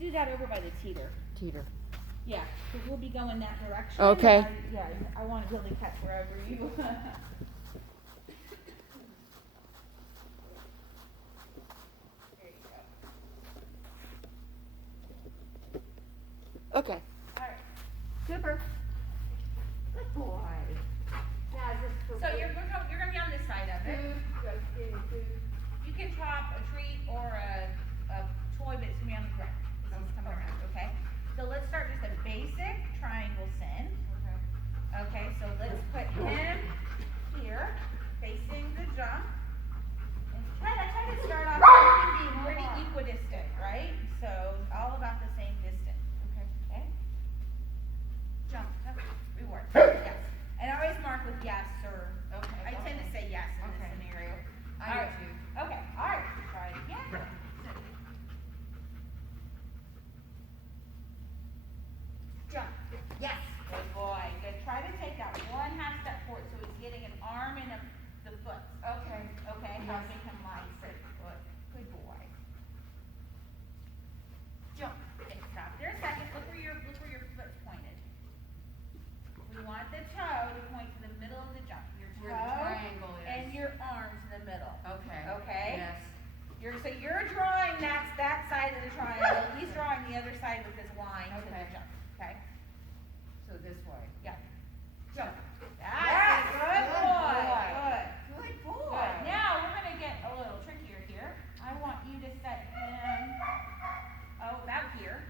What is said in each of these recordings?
do that over by the teeter. Teeter. Yeah, because we'll be going that direction. Okay. I want to be able to catch wherever you. Okay. Alright. Cooper. Good boy. Now, is this for So you're gonna be on this side of it. food? You can chop a treat or a toy that's gonna be on the ground. This is coming around, okay? So let's start just a basic triangle send. Okay, so let's put him here, facing the jump. And try to start off everything being pretty equidistant, right? So all about the same distance. Okay? Jump. Reward. Yes. And I always mark with yes or I tend to say yes in this scenario. I do too. Okay, alright, try it again. Jump. Yes. Good boy. Good. Try to take that one half step forward so he's getting an arm and the foot. Okay. Okay, Yes. helping him line straight. Good boy. Jump. Okay, stop there a second. Look where your foot's pointed. We want the toe to point to the middle of the jump. Your Where toe the triangle is. and your arms in the middle. Okay. Okay? Yes. You're drawing that side of the triangle. He's drawing the other side with his line to the Okay. jump. Okay? So this way. Yeah. Jump. That's Yes, it. Good good boy. boy. Good. Good boy. Good. Now we're gonna get a little trickier here. I want you to set him about here.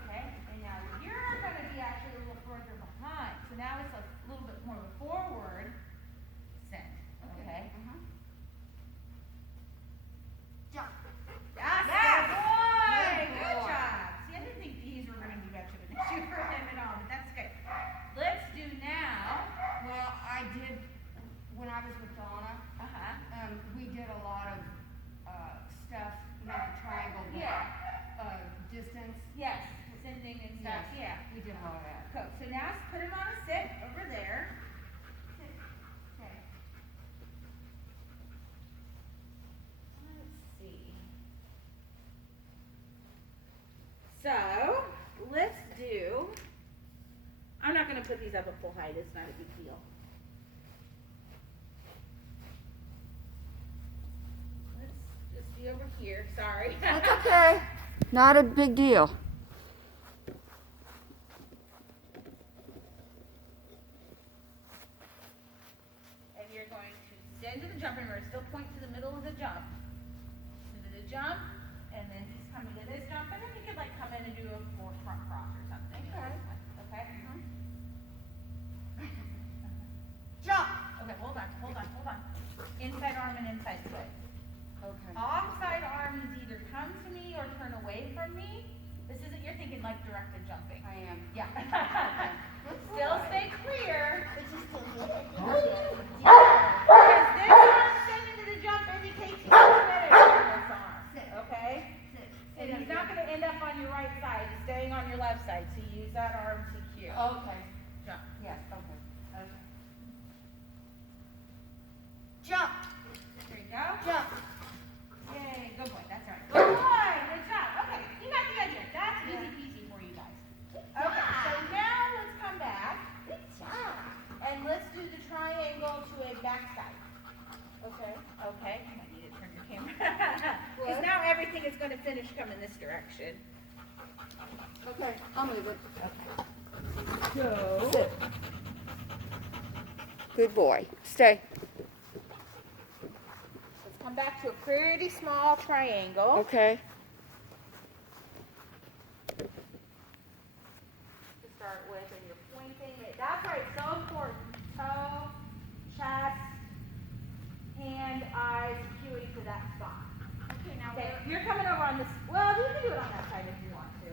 Okay. And now you're gonna be actually a little further behind. So now it's a little bit more of a forward send. Okay. Jump. Yes, Yes. good boy. Good Good boy. job. See, I didn't think these were gonna be much of an issue for him at all, but that's good. Let's do now. Well, I did, when I was with Donna, we did a lot of, stuff, not the triangle, but, Yeah. distance. Yes, descending and stuff. Yes. Yeah. We did all that. Cool. So now put him on a sit over there. Sit. Okay. Let's see. So let's do. I'm not going to put these up at full height. It's not a big deal. Let's just be over here. Sorry. That's okay. Not a big deal. And you're going to send to the jump, and we're still point to the middle of the jump. To the jump, and then he's coming to this jump, and then you could like come in and do a front cross or something. Okay. Okay? Jump. Okay, hold on. Inside arm and inside foot. Okay. Offside arm means either come to me or turn away from me. This isn't, you're thinking like directed jumping. I am. Yeah. Good Still boy. stay clear. It's just a little. Because this arm sending to the jump indicates he's committed to this arm. Okay? And he's not going to end up on your right side. He's staying on your left side. So you use that arm to cue. Okay. Jump. Yes, okay. Jump. There you go. Jump. Yay. Good boy. That's right. Good boy. Good job. Okay. You got the idea. That's easy peasy for you guys. Okay. So now let's come back. Good job. And let's do the triangle to a backside. Okay. Okay. You might need to turn your camera. Because now everything is going to finish coming this direction. Okay, I'll move it. So. Sit. Good boy. Stay. Let's come back to a pretty small triangle. Okay. To start with, and you're pointing it. That's why it's so important. Toe, chest, hand, eyes, cueing to that spot. Okay, now Okay, you're coming over on this. Well, you can do it on that side if you want to.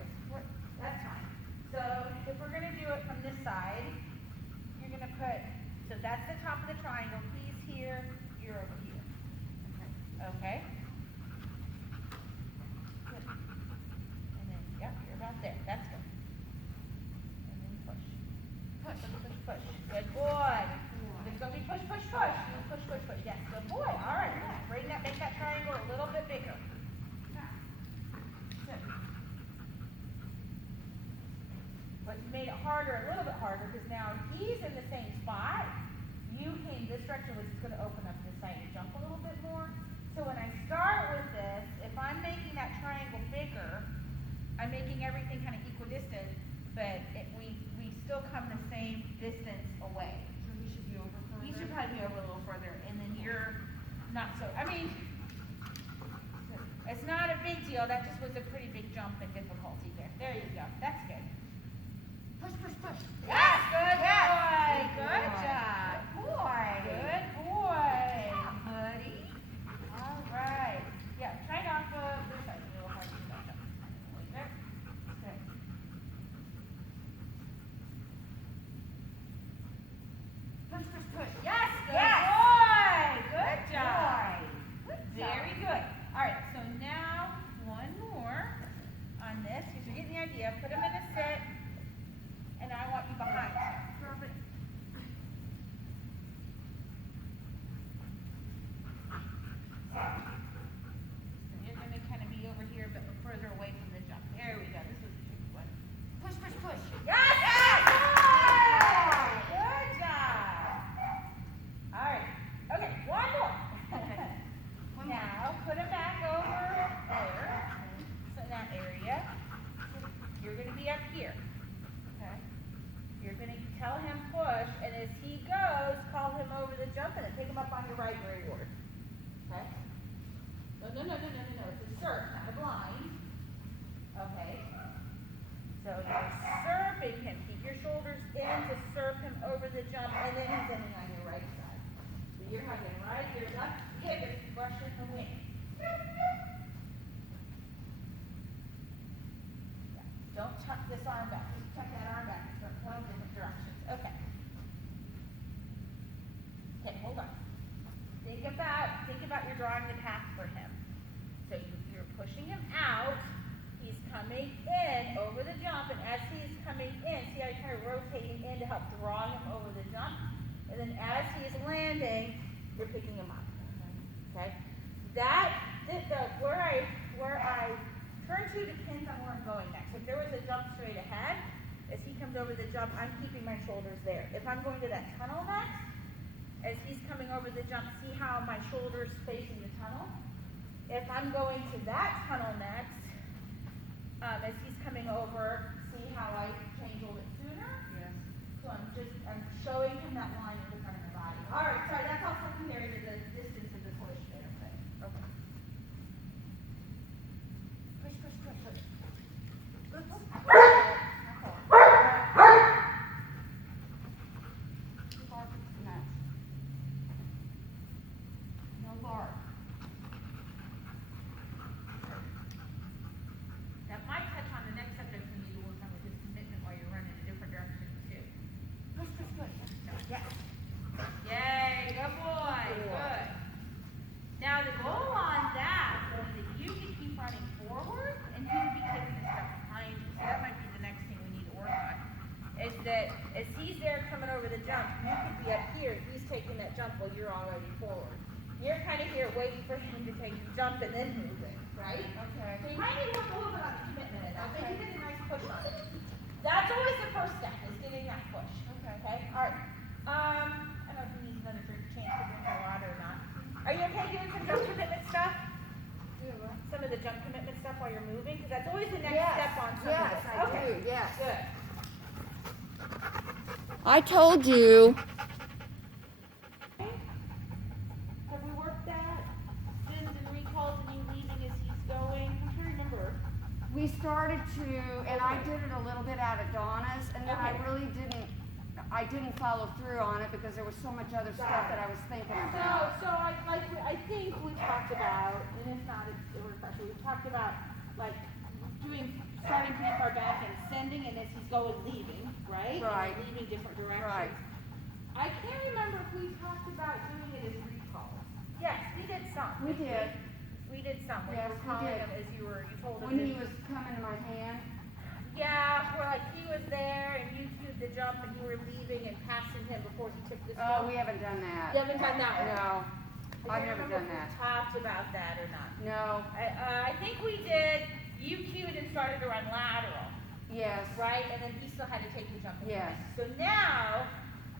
That's fine. So if we're gonna do it from this side, you're gonna put. So that's the top of the triangle. He's here. You're over here. Okay. Good. And then, yep, you're about there. That's good. And then push. Push. Good boy. It's gonna be push. Push. Yes. Good boy. All right. Bring that. Make that triangle a little bit bigger. which made it harder, a little bit harder, because now he's in the same spot. You came this direction, which is gonna open up this side and jump a little bit more. So when I start with this, if I'm making that triangle bigger, I'm making everything kind of equidistant, but we still come the same distance away. So he should be over further? You should probably be over a little further, and then you're not so, I mean, it's not a big deal, that just was a pretty big jump in difficulty there. There you go, that's good. Push, push, push. Yes, good Yes. boy, Good good boy. job. Boy. Good boy. Buddy. All right, yeah, try it off of this side, a little hard to do that jump. Like that. Good. Push, push, push. Yes, good Yes. boy, good job. Boy. Good Very job. good. All right, so now one more on this, because you're getting the idea. Put them in a sit, and I want you behind. Perfect. So you're going to kind of be over here, but further away from the jump. There we go. This was a tricky one. Push, push, push. Yes! Yes! Good job. All right. Okay, one more. Now, put him back over there. So in that area. You're going to be up here. Okay? You're going to tell him push, and as he goes, call him over the jump and then take him up on your right reward. Okay? No. It's a surf, not a blind. Okay? So you're surfing him. Keep your shoulders in to surf him over the jump, and then he's ending on your right side. So you're hugging right, your left hip is brushing the wing. Don't tuck this arm back. Just tuck that arm back. It's going different directions. Okay. Okay, hold on. Think about you're drawing the path for him. So you're pushing him out. He's coming in over the jump, and as he's coming in, see how you're kind of rotating in to help draw him over the jump? And then as he's landing, you're picking him up. Okay? Where I turn to depends on where I'm going next. If there was a jump straight ahead, as he comes over the jump, I'm keeping my shoulders there. If I'm going to that tunnel next, as he's coming over the jump, see how my shoulders facing the tunnel? If I'm going to that tunnel next, as he's coming over, see how I change a little bit sooner? Yes. So I'm showing him that line in the front of the body. All right, sorry, that's all secondary to the distance of the push there. But, okay. Push, push, push, push. No bark. That might touch on the next subject we need to work on with his commitment while you're running in different directions too. Push, push, push. Yes. Yay, good boy, good. Now the goal on that was that you could keep running forward and he would be kicking the stuff behind you. So that might be the next thing we need to work on. Is that as he's there coming over the jump, you could be up here, he's taking that jump while you're already forward. You're kind of here waiting for him to take the jump and then moving, right? Okay. So you might need to work a little bit on the commitment in that, but you did a nice push on it. That's always the first step, is getting that push. Okay, all right. I don't know if he needs another chance to drink more water or not. Are you okay doing some jump commitment stuff? Do what? Some of the jump commitment stuff while you're moving? Because that's always the next Yes, step on some yes, of this. I Okay, do, yes. good. I told you. Have we worked that? Sins and recalls and you leaving as he's going? I'm trying to remember. We started to, and I did it a little bit out of Donna's, and then I Okay. really didn't follow through on it because there was so much other stuff that I was thinking about. So I think we talked about, and if not, it's a refresher, we talked about like starting pretty far back and sending, and as he's going, leaving, right? Right. And then leaving different directions. Right. I can't remember if we talked about doing it as recalls. Yes, we did some. We did. We did some. When Yes, you were we calling did. him as you told him. When that he was coming to my hand. Yeah, where like he was there and you cued the jump and you were leaving and passing him before he took the Oh, stone. we haven't done that. You haven't done that one? No, I I've can't never remember done if we that. talked about that or not. No. I think we did. You cued and started to run lateral. Yes. right? And then he still had to take the jump. Yes. So now,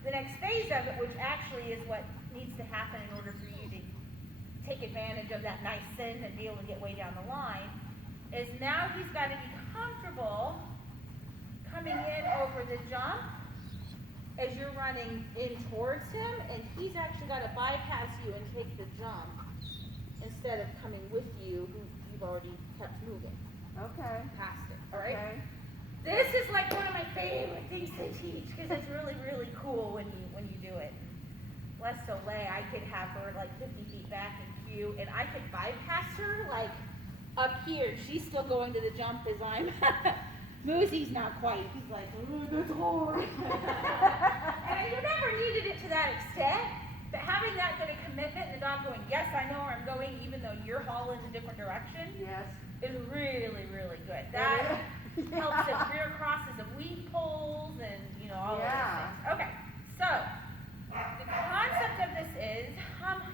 the next phase of it, which actually is what needs to happen in order for you to take advantage of that nice send and be able to get way down the line, is now he's got to be comfortable coming in over the jump as you're running in towards him, and he's actually got to bypass you and take the jump instead of coming with you, who you've already kept moving Okay. past it, all right? Okay. This is like one of my favorite things to teach because it's really, really cool when you do it. Less delay, I could have her like 50 feet back in queue, and I could bypass her like up here. She's still going to the jump as I'm. Moosey's not quite. He's like, ooh, that's hard. And you never needed it to that extent, but having that bit of commitment and the dog going, yes, I know where I'm going, even though you're hauling in a different direction, Yes. is really, really good. That helps at rear crosses of weed poles and, you know, all of those things. Okay, so the concept of this is,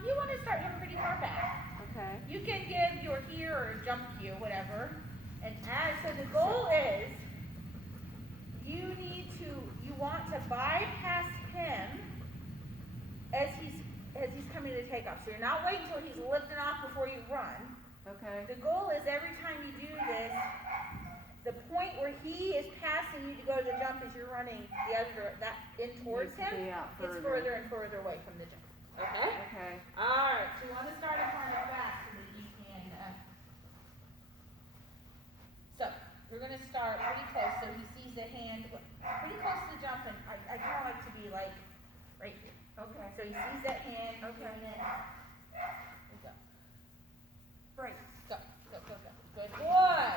you want to start him pretty far back. Okay. You can give your ear or jump cue, whatever. And so the goal is, you want to bypass him as he's coming to take off. So you're not waiting until he's lifting off before you run. Okay. The goal is every time you do this, the point where he is passing you to go to the jump as you're running in towards Needs to him, be out it's further. further and further away from the jump. Okay? Okay. Alright, so you want to start him kind of fast so that you can, so we're going to start pretty close so he sees the hand pretty close to the jump, and I kind of like to be like right here. Okay. So he sees that hand, Okay. doing it. There we go. Break. Go, go, go, go. Good boy.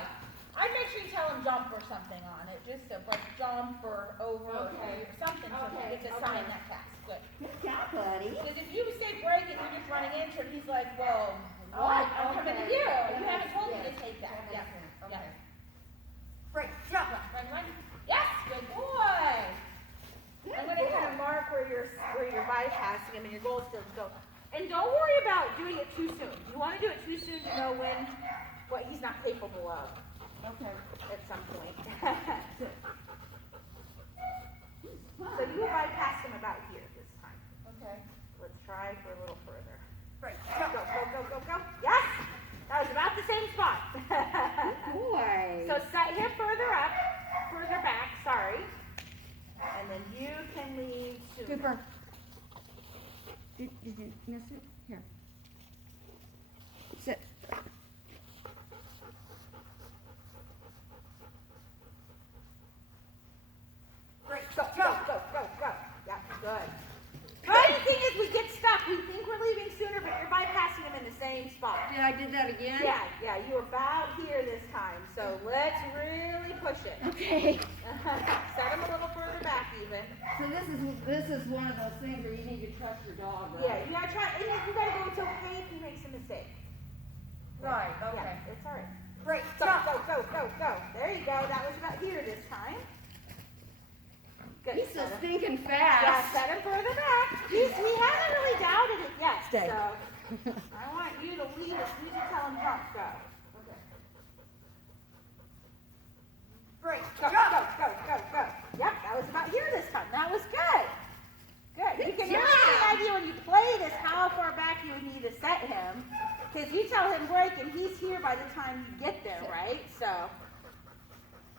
I'd make sure you tell him jump or something on it, just to like jump or over Okay. or something so he Okay, gets assigned okay. that task. Good. Good job, buddy. Because if you say break and you're just running into him, he's like, whoa, what? I'm coming to you. You haven't told me to take that. Yeah. Okay. Yeah. Break. Jump. Run, run. Yes, good boy. I'm going to kind of mark where you're bypassing him, and your goal is still to go. And don't worry about doing it too soon. You want to do it too soon to know what he's not capable of Okay. at some point. So you bypassed him about here this time. Okay. Let's try for a little further. Break. Go, go, go, go, go. Yes! That was about the same spot. Boy. So set him further back, sorry. And then you can leave sooner. Cooper. Did you miss it? Here. Sit. Break. Go, go, go, go, go. Yeah, good. Funny thing is, we get stuck. We think we're leaving sooner, but you're bypassing him in the same spot. I did that again? Yeah, you were about here this time. So let's really push it. Okay. Set him a little further back even. So this is one of those things where you need to trust your dog, right? Yeah, you gotta try, and you gotta go, it's okay if he makes a mistake. Right, Yeah, okay. it's alright. Break. Go, Jump. go, go, go, go. There you go. That was about here this time. Good. He's so Set him- stinking Yeah, fast. set him further back. We haven't really doubted it yet, Stay. so I want you to lead us. You to tell him jump, go. Okay. Break. Go, go, go, go, go. Yep, that was about here this time. That was good. Good. You can job. have an idea when you play this how far back you would need to set him. Because you tell him break and he's here by the time you get there, right? So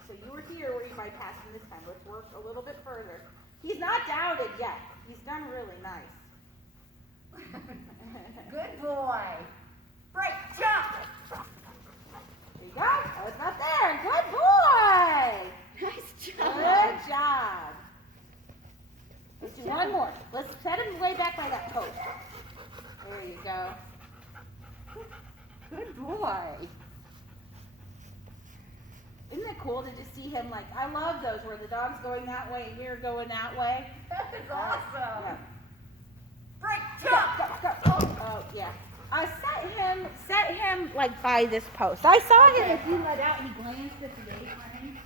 you were here where you bypassed him this time. Let's work a little bit further. He's not doubted yet. He's done really nice. Good boy. Break. Jump. There you go. That was not there. Good boy. Nice job. Good job. Let's do one more. Let's set him way back by that post. There you go. Good boy. Isn't it cool to just see him like, I love those where the dog's going that way and you're going that way. That is Yeah. awesome. Break. Go, Jump. go, go. Oh, yeah. Set him like by this post. I saw him if you let out, he glanced at the apron.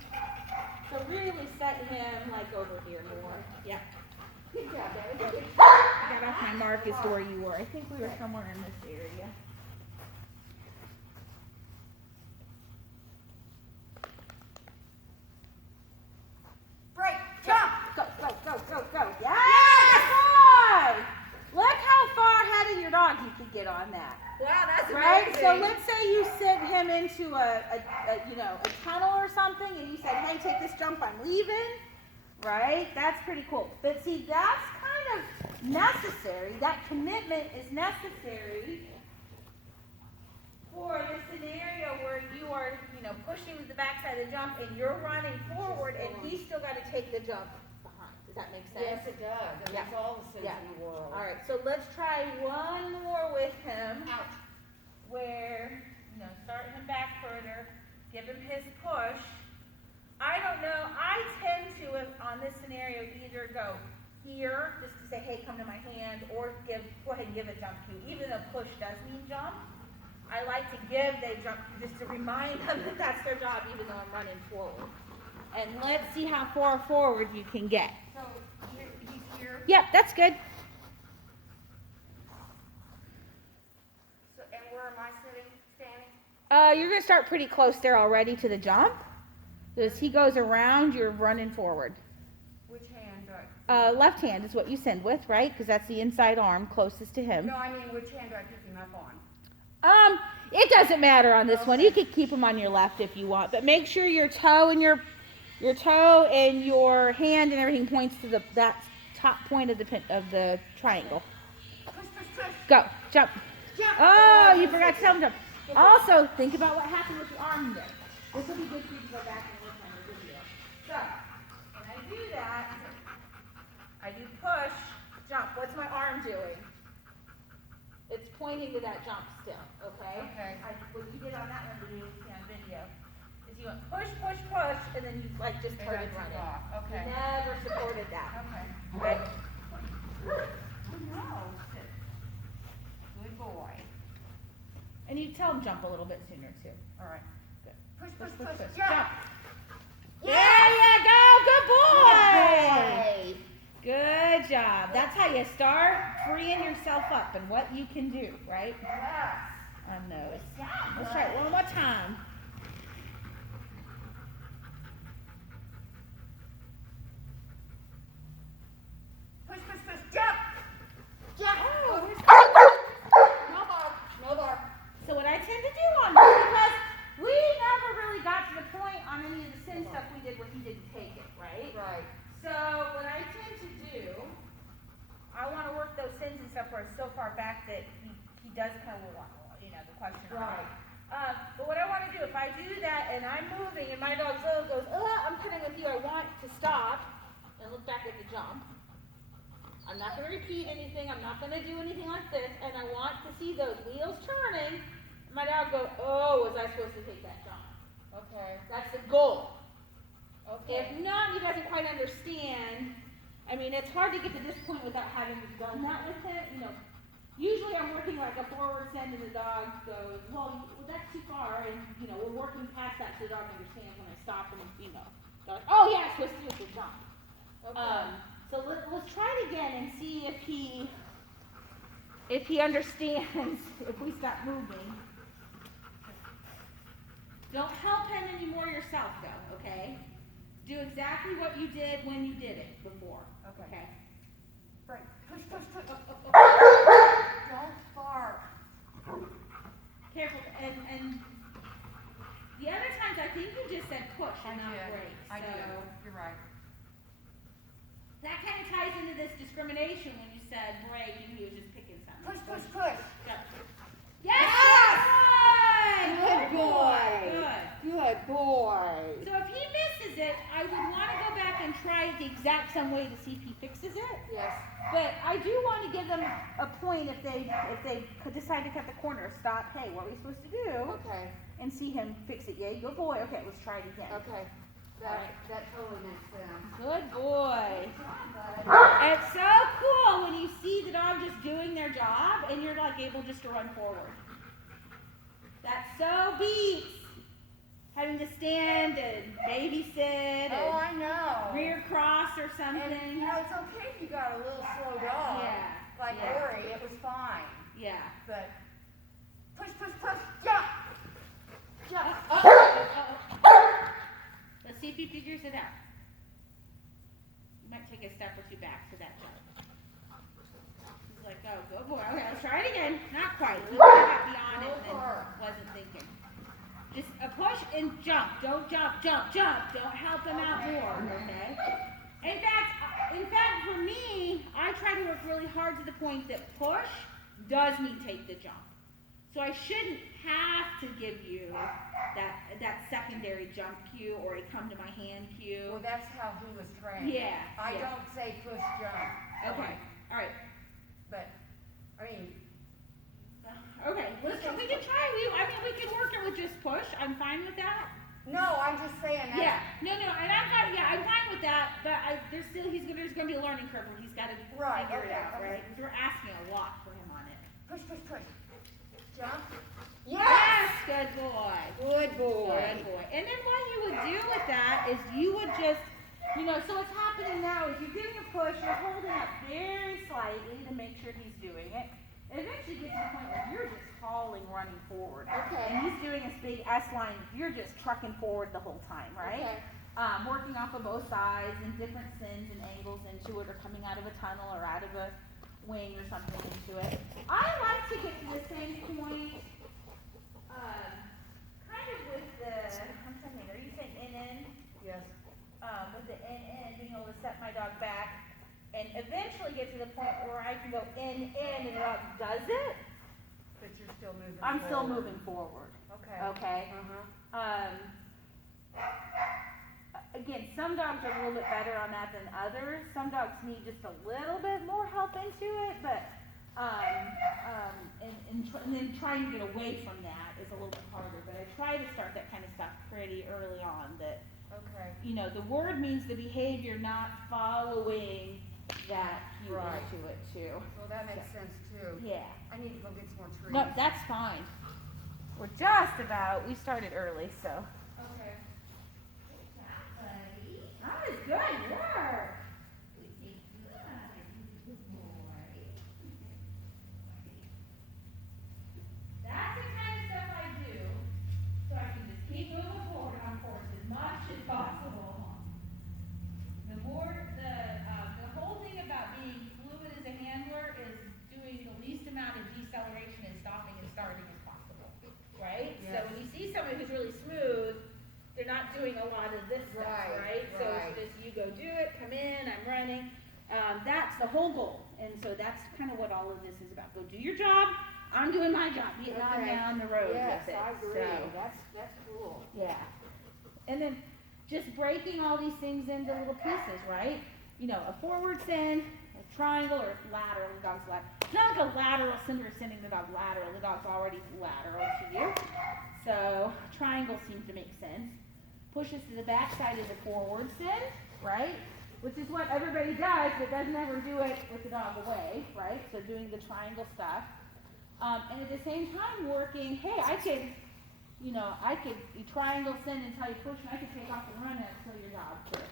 So really set him like over here more. Yeah. Good job, baby. I got off my mark as to where you were. I think we were somewhere in this area. a tunnel or something, and you said, hey, take this jump, I'm leaving, right? That's pretty cool. But see, that's kind of necessary. That commitment is necessary for the scenario where you are, pushing the backside of the jump and you're running forward and he's still got to take the jump behind. Does that make sense? Yes, it does. It makes all the sense in the world. All right, so let's try one more with him. Ouch. Where, start him back further, give him his push. I don't know, I tend to, on this scenario, either go here, just to say, hey, come to my hand, or go ahead and give a jump cue. Even though push does mean jump, I like to give the jump cue just to remind them that that's their job, even though I'm running forward. And let's see how far forward you can get. So, he's here. Yep, that's good. So, and where am I standing? You're going to start pretty close there already to the jump. As he goes around, you're running forward. Which hand do I? Left hand is what you send with, right? Because that's the inside arm closest to him. No, I mean, which hand do I pick him up on? It doesn't matter on this one. Okay. You could keep him on your left if you want, but make sure your toe and your hand and everything points to that top point of the triangle. Push, push, push. Go, jump. Jump. Oh, you forgot to tell him to jump. Also, think about what happened with the arm there. This will be good for you to go back and look on the video. So, when I do that, I do push, jump. What's my arm doing? It's pointing to that jump still, okay? Okay. What you did on that one, you see on video, is you went push, push, push, and then you just And started I took running. off. Okay. You never supported that. Okay. Right? No. Good boy. And you tell him jump a little bit sooner too. All right. Good. Push, Push, push, push, push. push. Jump. There you go. Good Good boy. boy. Good job. That's how you start freeing yourself up and what you can do, right? Yes. On those. Let's try it one more time. Push, push, push. Jump. Jump. Oh, No bar. No bar. so what I tend to do on this, because we never really got to the point on any of the sin stuff we did where he didn't take it, right? Right. So what I tend to do, I want to work those sins and stuff where it's so far back that he does kind of want, the question. Right. But what I want to do, if I do that and I'm moving and my dog Zoe goes, I'm cutting with you, I want to stop and look back at the jump. I'm not going to repeat anything. I'm not going to do anything like this. And I want to see those wheels turning. And my dog go, was I supposed to take that jump? Okay. That's the goal. Okay. If not, he doesn't quite understand. I mean, it's hard to get to this point without having done that with him. Usually I'm working like a forward send and the dog goes, well, that's too far. And, we're working past that so the dog understands when I stop and, goes, oh, yeah, I'm supposed to do it, good jump. Okay. So let's try it again and see if he understands if we stop moving. Don't help him anymore yourself, though, okay? Do exactly what you did when you did it before. Okay. Right. Push, push, push. Don't bark. Careful. And the other times I think you just said push and not break. I So did. You're right. that kind of ties into this discrimination when you said break and he was just picking something. Push, push, push. Go. Yes! Good boy. Good. Good boy. So if he misses it, I would want to go back and try it the exact same way to see if he fixes it. Yes. But I do want to give them a point if they could decide to cut the corner. Stop. Hey, what are we supposed to do? Okay. And see him fix it. Yay, good boy. Okay, let's try it again. Okay. That totally makes sense. Good boy. It's so cool when you see the dog just doing their job and you're like able just to run forward. That so beats having to stand and babysit Oh, and I know. rear cross or something. And, it's okay if you got a little slow dog. Yeah, Like yeah. Ori, it was fine. Yeah. But push, push, push, jump. Jump. Let's see if he figures it out. You might take a step or two back to that jump. He's like, oh, good boy. Okay, let's try it again. Not quite. He got beyond it and then wasn't thinking. Just a push and jump. Don't jump, jump, jump. Don't help him out more, okay? In fact, for me, I try to work really hard to the point that push does mean take the jump. So I shouldn't have to give you that secondary jump cue or a come to my hand cue. Well, that's how he was trained. Yeah. I don't say push jump. Okay. All right. But, I mean. Okay. We can try. We can work it with just push. I'm fine with that. No, I'm just saying that. Yeah. No. And I'm fine with that. But there's gonna be a learning curve where he's got to figure it out, right? Because we're asking a lot for him on it. Push. Jump. Yes. Good boy. Good boy. Good boy. And then what you would do with that is you would just, so what's happening now is you're giving a push, you're holding up very slightly to make sure he's doing it. It eventually gets to the point where you're just falling, running forward. Okay. And he's doing this big S line, you're just trucking forward the whole time, right? Okay. Working off of both sides and different sins and angles into it, or coming out of a tunnel or out of a wing or something into it. I like to get to the same point, kind of with I'm trying to think, are you saying in? Yes. With the in, being able to set my dog back and eventually get to the point where I can go in, and the dog does it. But you're still moving I'm forward. still moving forward. Okay. Okay. Again, some dogs are a little bit better on that than others. Some dogs need just a little bit more help into it, but and then trying to get away from that is a little bit harder. But I try to start that kind of stuff pretty early on. That the word means the behavior, not following that cue into it too. Well, that makes sense too. Yeah. I need to go get some more trees. No, that's fine. We're just about. We started early, so. Okay. That was good work. That's the kind of stuff I do, so I can just keep moving forward on course as much as possible. The whole thing about being fluid as a handler is doing the least amount of deceleration and stopping and starting as possible, right? Yes. So when you see somebody who's really smooth, they're not doing a lot of this stuff, right? So it's just you go do it, come in, I'm running. That's the whole goal. And so that's kind of what all of this is about. Go do your job. I'm doing my job, getting on down the road with it. I agree. So, That's cool. yeah. And then just breaking all these things into little pieces, right? A forward send, a triangle, or lateral. The dog's lateral. It's not like a lateral sender sending the dog lateral. The dog's already lateral to you. So triangle seems to make sense. Pushes to the back side is a forward send, right? Which is what everybody does, but doesn't ever do it with the dog away, right? So doing the triangle stuff. And at the same time working, hey, I could triangle send until you push, and I could take off and run it until your dog could.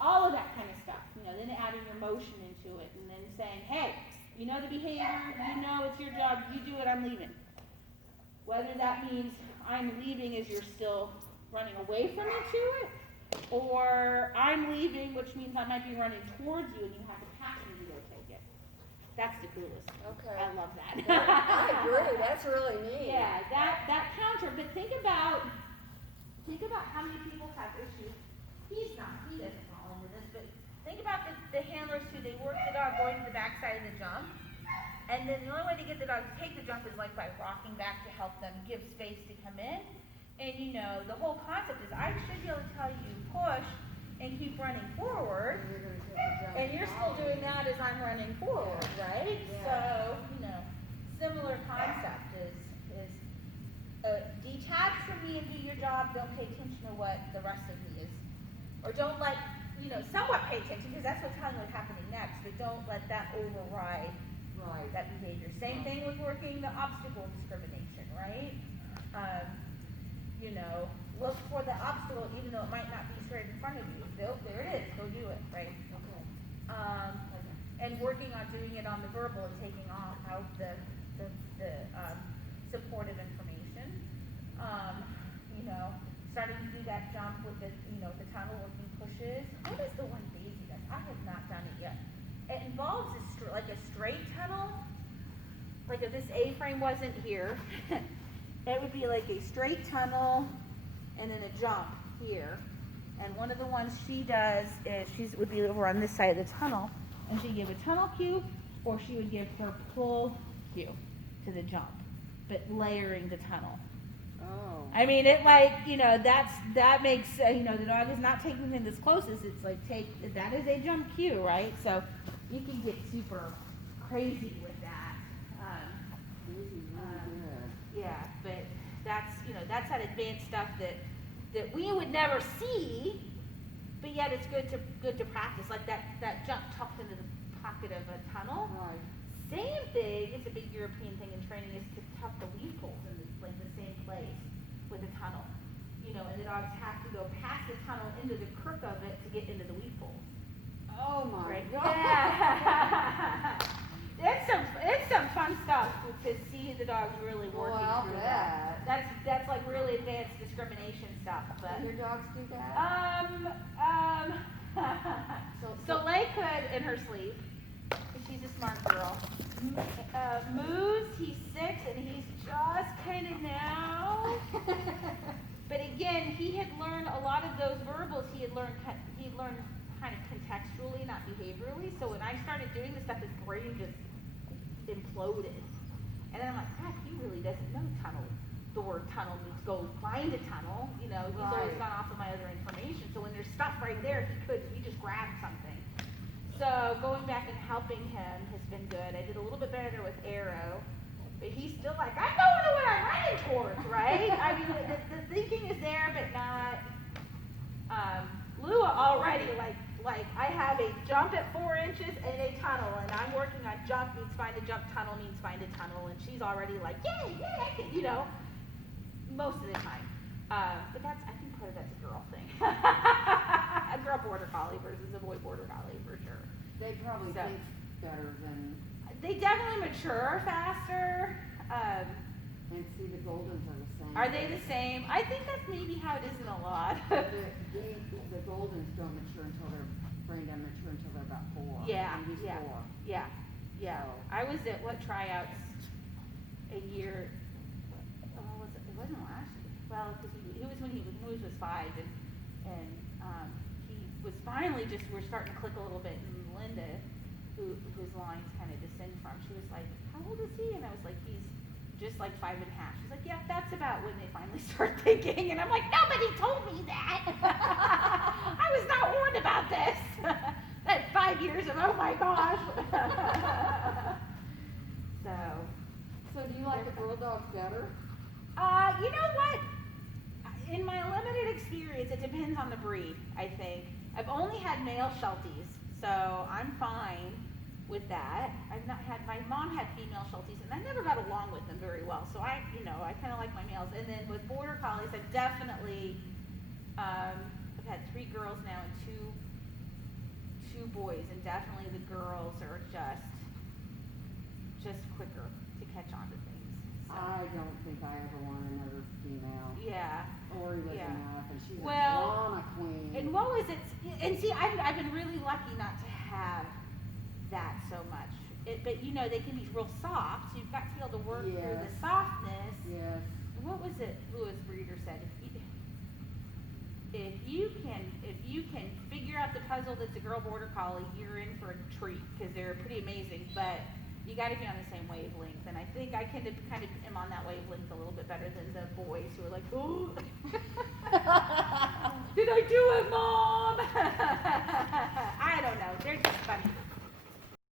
All of that kind of stuff. Then adding your motion into it, and then saying, hey, the behavior, it's your job, you do it, I'm leaving. Whether that means I'm leaving as you're still running away from me to it, or I'm leaving, which means I might be running towards you and you have to pass me to go take it. That's the coolest. Okay. I love that. I agree. That's really neat. Yeah, that counter. But think about how many people have issues. He doesn't fall into this, but think about the handlers who they work the dog going to the backside of the jump. And then the only way to get the dog to take the jump is like by rocking back to help them give space to come in. And the whole concept is I should be able to tell you push and keep running forward. And you're still doing that as I'm running forward, right? Yeah. So, similar concept is detach from me and do your job. Don't pay attention to what the rest of me is. Or don't somewhat pay attention, because that's what's telling what's happening next, but don't let that override that behavior. Same thing with working the obstacle discrimination, right? Look for the obstacle even though it might not be straight in front of you. There it is, go do it, right? Okay. And working on doing it on the verbal and taking out the supportive information. Starting to do that jump with the tunnel working pushes. What is the one Daisy does? I have not done it yet. It involves a straight tunnel. Like if this A-frame wasn't here, it would be like a straight tunnel and then a jump here. And one of the ones she does is would be over on this side of the tunnel, and she'd give a tunnel cue, or she would give her pull cue to the jump, but layering the tunnel. Oh. I mean, it that makes, the dog is not taking things as closest. It's like, that is a jump cue, right? So you can get super crazy with that. This is really good. Yeah, but that's that advanced stuff that we would never see, but yet it's good to practice. Like that jump tucked into the pocket of a tunnel. Right. Same thing, it's a big European thing in training, is to tuck the weave poles in the same place with a tunnel. And the dogs have to go past the tunnel into the crook of it to get into the weave poles. Oh my Right? God. Yeah. It's some fun stuff to see the dogs really Well, working I'll through bet. that. That's like really advanced discrimination stuff, but. Do your dogs do that? So Lay could in her sleep, 'cause she's a smart girl. Moose, he's 6 and he's just kind of now. But again, he had learned a lot of those verbals. He learned kind of contextually, not behaviorally. So when I started doing this stuff, his brain just imploded. And then I'm like, God, he really doesn't know tunnel. The word tunnel means go find a tunnel. He's always Right. gone off of my other information. So when there's stuff right there, he just grabbed something. So going back and helping him has been good. I did a little bit better with Arrow, but he's still like, I'm going to what I'm running towards, right? I mean, the thinking is there, but not. Lua already, like I have a jump at 4 inches and a tunnel, and I'm working on jump means find a jump, tunnel means find a tunnel, and she's already like, yay, I can, most of the time. But I think part of that's a girl thing. A girl border collie versus a boy border collie for sure. They probably So- think better than, They definitely mature faster. and see the Goldens are the same. Are they the same? I think that's maybe how it is in a lot. The Goldens don't mature until their brain doesn't mature until they're about 4. Yeah, And he's yeah. 4. Yeah. So, I was at tryouts a year. It wasn't last year. Well, because it was when Moose was 5, and he was finally we're starting to click a little bit. And Linda, whose lines kind of descend from, she was like, "How old is he?" And I was like, "He's just like 5 and a half." She's like, "Yeah, that's about when they finally start thinking." And I'm like, "Nobody told me that. I was not warned about this." That 5 years of, oh my gosh. so do you like the girl dogs better? You know what? In my limited experience, it depends on the breed, I think. I've only had male Shelties, so I'm fine with that. My mom had female Shelties, and I never got along with them very well, so I kind of like my males. And then with Border Collies, I've definitely, I've had 3 girls now and two boys, and definitely the girls are just quicker to catch on to things. So, I don't think I ever want another female. yeah. Ori was Yeah. enough, and she's Well, a drama queen. And what was it? And see, I've been really lucky not to have that so much. But they can be real soft, so you've got to be able to work through the Yes. softness. Yes. What was it Louis Breeder said? If you can figure out the puzzle that's a girl border collie, you're in for a treat, because they're pretty amazing. But you got to be on the same wavelength, and I think I kind of am on that wavelength a little bit better than the boys who are like, oh, did I do it, Mom?